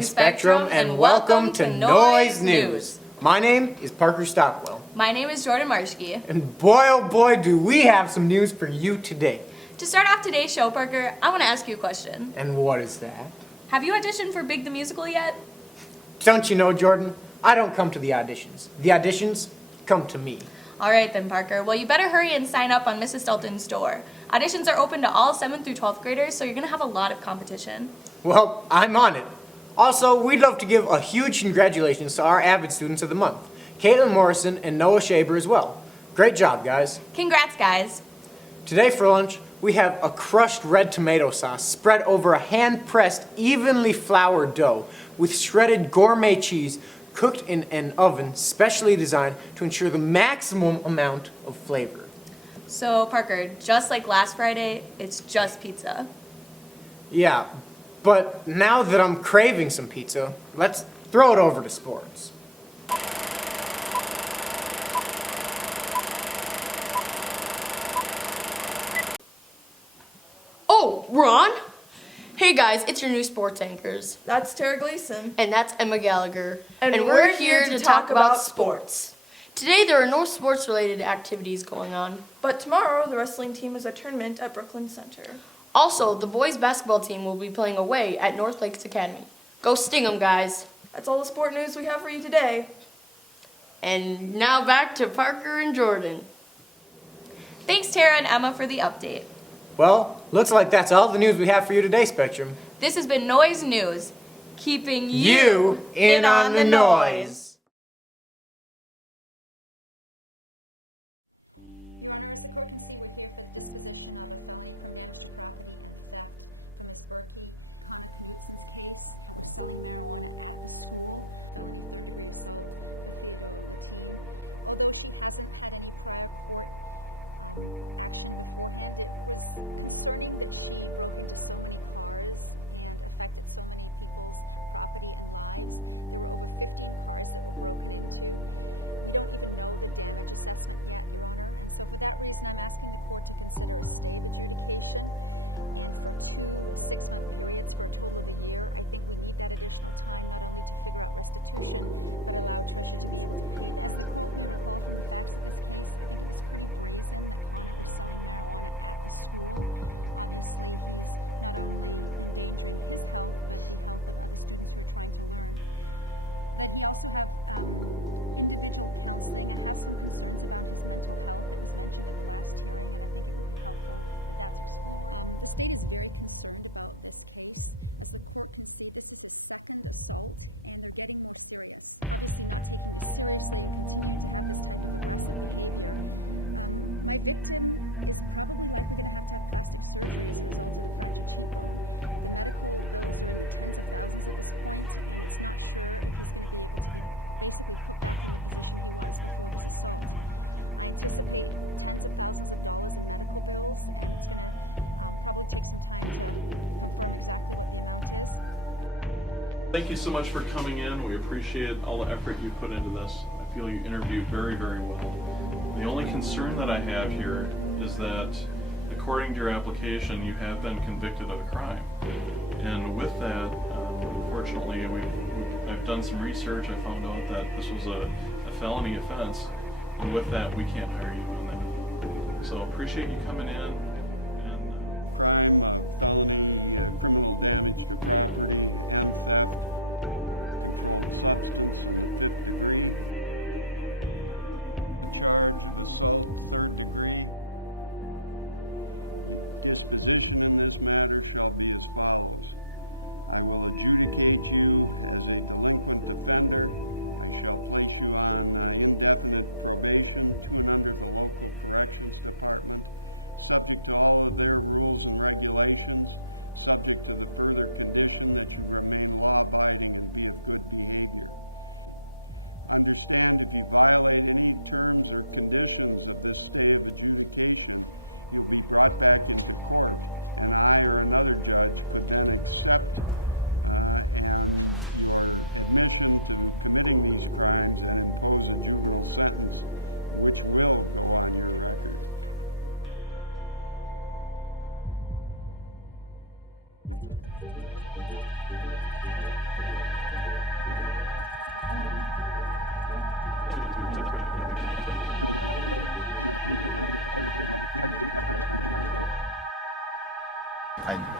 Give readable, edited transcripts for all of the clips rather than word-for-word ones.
morning, Spectrum, and welcome to Noise News. My name is Parker Stockwell. My name is Jordan Marshke. And boy, oh boy, do we have some news for you today. To start off today's show, Parker, I want to ask you a question. And what is that? Have you auditioned for Big the Musical yet? Don't you know, Jordan? I don't come to the auditions. The auditions come to me. All right then, Parker. Well, you better hurry and sign up on Mrs. Stelton's store. Auditions are open to all 7th through 12th graders, so you're going to have a lot of competition. Well, I'm on it. Also, we'd love to give a huge congratulations to our Avid Students of the Month, Caitlin Morrison and Noah Shaber as well. Great job, guys. Congrats, guys. Today for lunch, we have a crushed red tomato sauce spread over a hand-pressed, evenly floured dough with shredded gourmet cheese cooked in an oven specially designed to ensure the maximum amount of flavor. So, Parker, just like last Friday, it's just pizza. Yeah, but now that I'm craving some pizza, let's throw it over to sports. Oh, Ron? Hey guys, it's your new sports anchors. That's Tara Gleason. And that's Emma Gallagher. And we're here to talk about sports. Today there are no sports related activities going on. But tomorrow, the wrestling team is at a tournament at Brooklyn Center. Also, the boys basketball team will be playing away at North Lakes Academy. Go sting 'em, guys. That's all the sport news we have for you today. And now back to Parker and Jordan. Thanks, Tara and Emma, for the update. Well, looks like that's all the news we have for you today, Spectrum. This has been Noise News, keeping You in on the noise. Thank you so much for coming in. We appreciate all the effort you put into this. I feel you interviewed very, very well. The only concern that I have here is that, according to your application, you have been convicted of a crime. And with that, unfortunately, I've done some research. I found out that this was a felony offense. And with that, we can't hire you on that. So appreciate you coming in.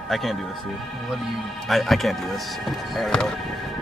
I can't do this, dude. What do you? I can't do this. I gotta go.